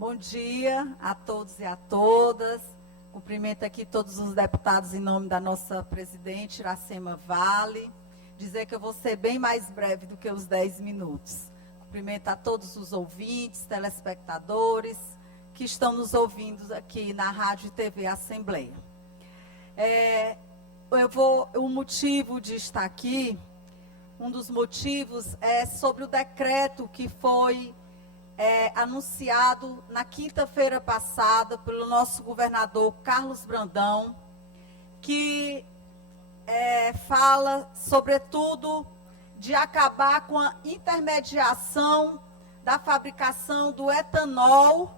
Bom dia a todos e a todas. Cumprimento aqui todos os deputados em nome da nossa presidente, Iracema Vale. Dizer que eu vou ser bem mais breve do que os 10 minutos. Cumprimento a todos os ouvintes, telespectadores que estão nos ouvindo aqui na Rádio e TV Assembleia. O motivo de estar aqui, um dos motivos é sobre o decreto que foi anunciado na quinta-feira passada pelo nosso governador Carlos Brandão, que fala, sobretudo, de acabar com a intermediação da fabricação do etanol,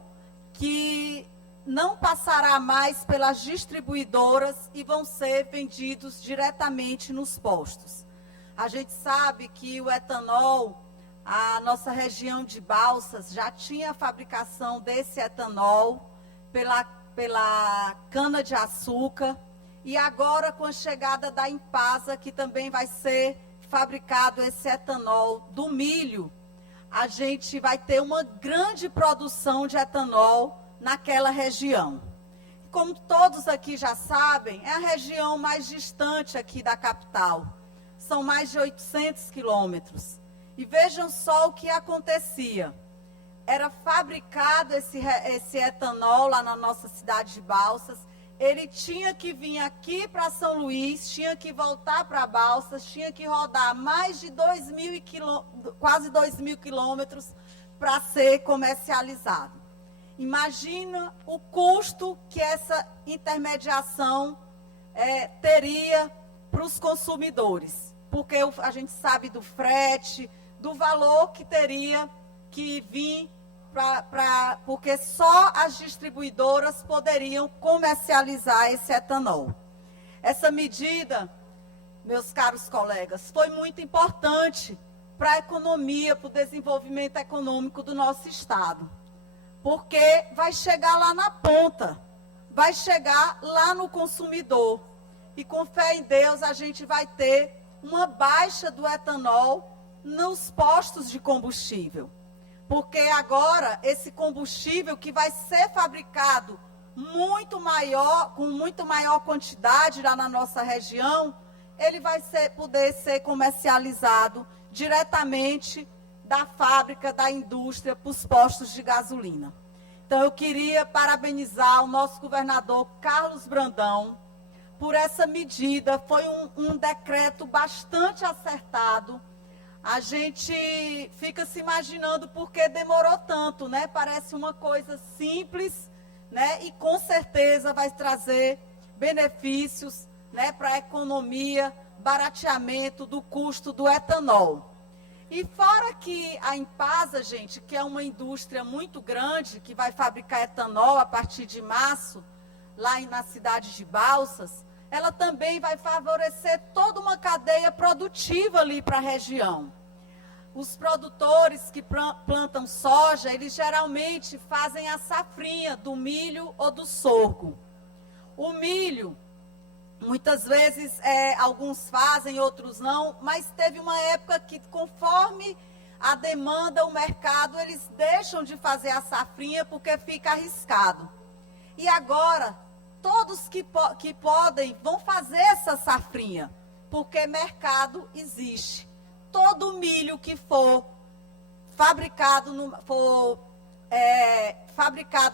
que não passará mais pelas distribuidoras e vão ser vendidos diretamente nos postos. A gente sabe que o etanol, a nossa região de Balsas já tinha a fabricação desse etanol pela cana-de-açúcar, e agora com a chegada da Impasa, que também vai ser fabricado esse etanol do milho, a gente vai ter uma grande produção de etanol naquela região. Como todos aqui já sabem, é a região mais distante aqui da capital. São mais de 800 quilômetros. E vejam só o que acontecia. Era fabricado esse etanol lá na nossa cidade de Balsas. Ele tinha que vir aqui para São Luís, tinha que voltar para Balsas, tinha que rodar mais de quase 2.000 quilômetros para ser comercializado. Imagina o custo que essa intermediação teria para os consumidores, porque a gente sabe do frete, do valor que teria que vir porque só as distribuidoras poderiam comercializar esse etanol. Essa medida, meus caros colegas, foi muito importante para a economia, para o desenvolvimento econômico do nosso estado, porque vai chegar lá na ponta, vai chegar lá no consumidor. E com fé em Deus a gente vai ter uma baixa do etanol nos postos de combustível. Porque agora esse combustível que vai ser fabricado com muito maior quantidade lá na nossa região, ele vai poder ser comercializado diretamente da fábrica, da indústria, para os postos de gasolina. Então eu queria parabenizar o nosso governador Carlos Brandão por essa medida. Foi um decreto bastante acertado. A gente fica se imaginando por que demorou tanto, né? Parece uma coisa simples, né? E com certeza vai trazer benefícios, né, para a economia, barateamento do custo do etanol. E fora que a Impasa, gente, que é uma indústria muito grande, que vai fabricar etanol a partir de março, lá na cidade de Balsas, ela também vai favorecer toda uma cadeia produtiva ali para a região. Os produtores que plantam soja, eles geralmente fazem a safrinha do milho ou do sorgo. O milho, muitas vezes, alguns fazem, outros não, mas teve uma época que, conforme a demanda, o mercado, eles deixam de fazer a safrinha porque fica arriscado. E agora, todos que podem vão fazer essa safrinha, porque mercado existe. Todo milho que for fabricado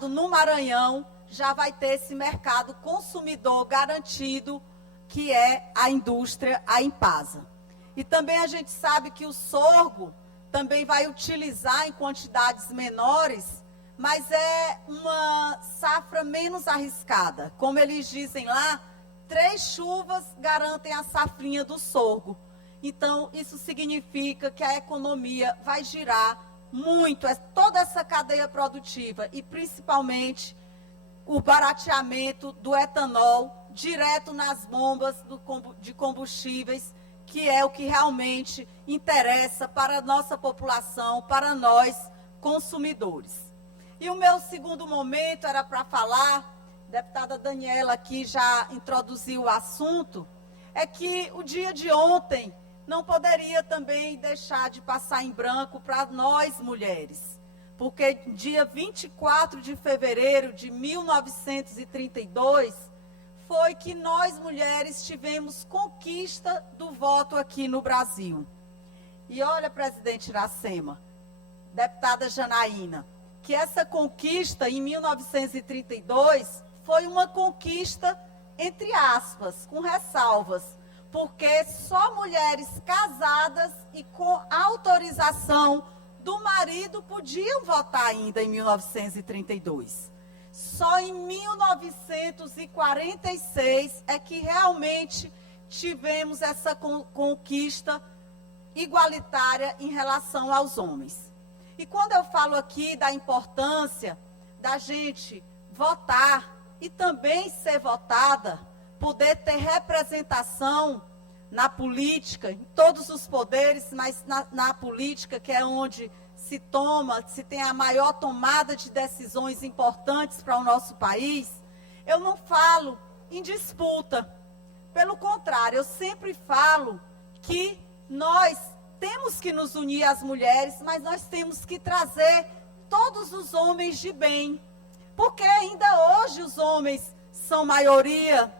no Maranhão já vai ter esse mercado consumidor garantido, que é a indústria, a Impasa. E também a gente sabe que o sorgo também vai utilizar em quantidades menores, mas é uma safra menos arriscada. Como eles dizem lá, 3 chuvas garantem a safrinha do sorgo. Então, isso significa que a economia vai girar muito, toda essa cadeia produtiva e, principalmente, o barateamento do etanol direto nas bombas de combustíveis, que é o que realmente interessa para a nossa população, para nós, consumidores. E o meu segundo momento era para falar, a deputada Daniela aqui já introduziu o assunto, é que o dia de ontem não poderia também deixar de passar em branco para nós, mulheres. porque dia 24 de fevereiro de 1932 foi que nós, mulheres, tivemos conquista do voto aqui no Brasil. E olha, presidente Iracema, deputada Janaína, que essa conquista em 1932 foi uma conquista, entre aspas, com ressalvas, porque só mulheres casadas e com autorização do marido podiam votar ainda em 1932. Só em 1946 é que realmente tivemos essa conquista igualitária em relação aos homens. E quando eu falo aqui da importância da gente votar e também ser votada, poder ter representação na política, em todos os poderes, mas na política, que é onde se tem a maior tomada de decisões importantes para o nosso país, eu não falo em disputa. Pelo contrário, eu sempre falo que nós temos que nos unir às mulheres, mas nós temos que trazer todos os homens de bem. Porque ainda hoje os homens são maioria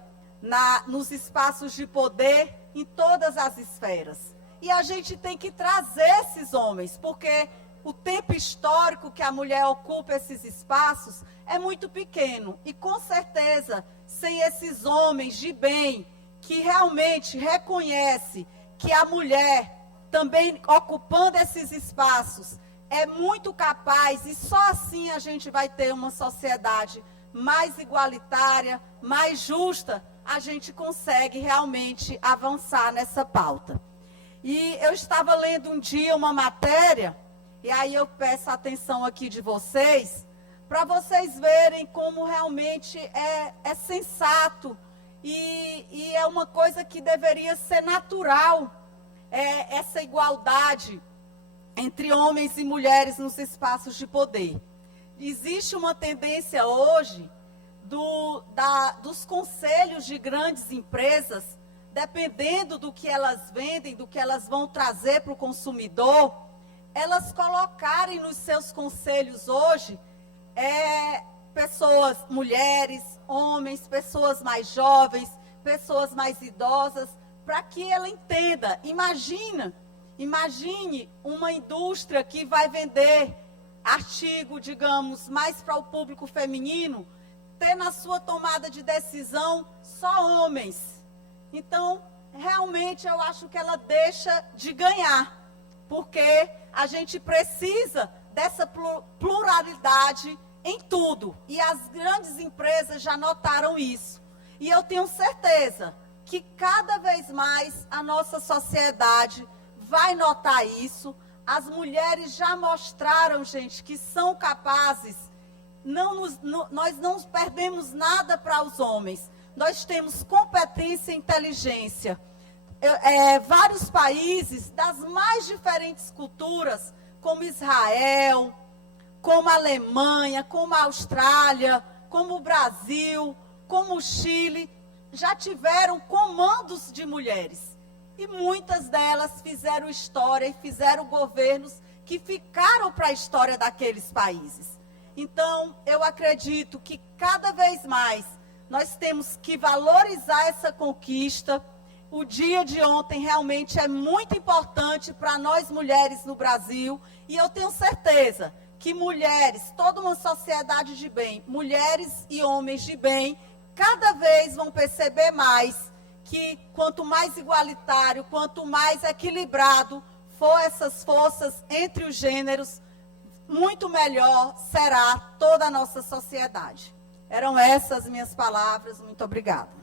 nos espaços de poder, em todas as esferas. E a gente tem que trazer esses homens, porque o tempo histórico que a mulher ocupa esses espaços é muito pequeno. E com certeza, sem esses homens de bem, que realmente reconhecem que a mulher, também ocupando esses espaços, é muito capaz, e só assim a gente vai ter uma sociedade mais igualitária, mais justa, a gente consegue realmente avançar nessa pauta. E eu estava lendo um dia uma matéria, e aí eu peço a atenção aqui de vocês, para vocês verem como realmente é sensato, e é uma coisa que deveria ser natural, essa igualdade entre homens e mulheres nos espaços de poder. Existe uma tendência hoje dos conselhos de grandes empresas, dependendo do que elas vendem, do que elas vão trazer para o consumidor, elas colocarem nos seus conselhos hoje pessoas, mulheres, homens, pessoas mais jovens, pessoas mais idosas, para que ela entenda. Imagine uma indústria que vai vender artigo, digamos, mais para o público feminino, ter na sua tomada de decisão só homens. Então, realmente eu acho que ela deixa de ganhar, porque a gente precisa dessa pluralidade em tudo. E as grandes empresas já notaram isso. E eu tenho certeza que cada vez mais a nossa sociedade vai notar isso. As mulheres já mostraram, gente, que são capazes. Nós não perdemos nada para os homens. Nós temos competência e inteligência. Vários países das mais diferentes culturas, como Israel, como a Alemanha, como a Austrália, como o Brasil, como o Chile, já tiveram comandos de mulheres. E muitas delas fizeram história e fizeram governos que ficaram para a história daqueles países. Então, eu acredito que cada vez mais nós temos que valorizar essa conquista. O dia de ontem realmente é muito importante para nós mulheres no Brasil. E eu tenho certeza que mulheres, toda uma sociedade de bem, mulheres e homens de bem, cada vez vão perceber mais que quanto mais igualitário, quanto mais equilibrado for essas forças entre os gêneros, muito melhor será toda a nossa sociedade. Eram essas minhas palavras. Muito obrigada.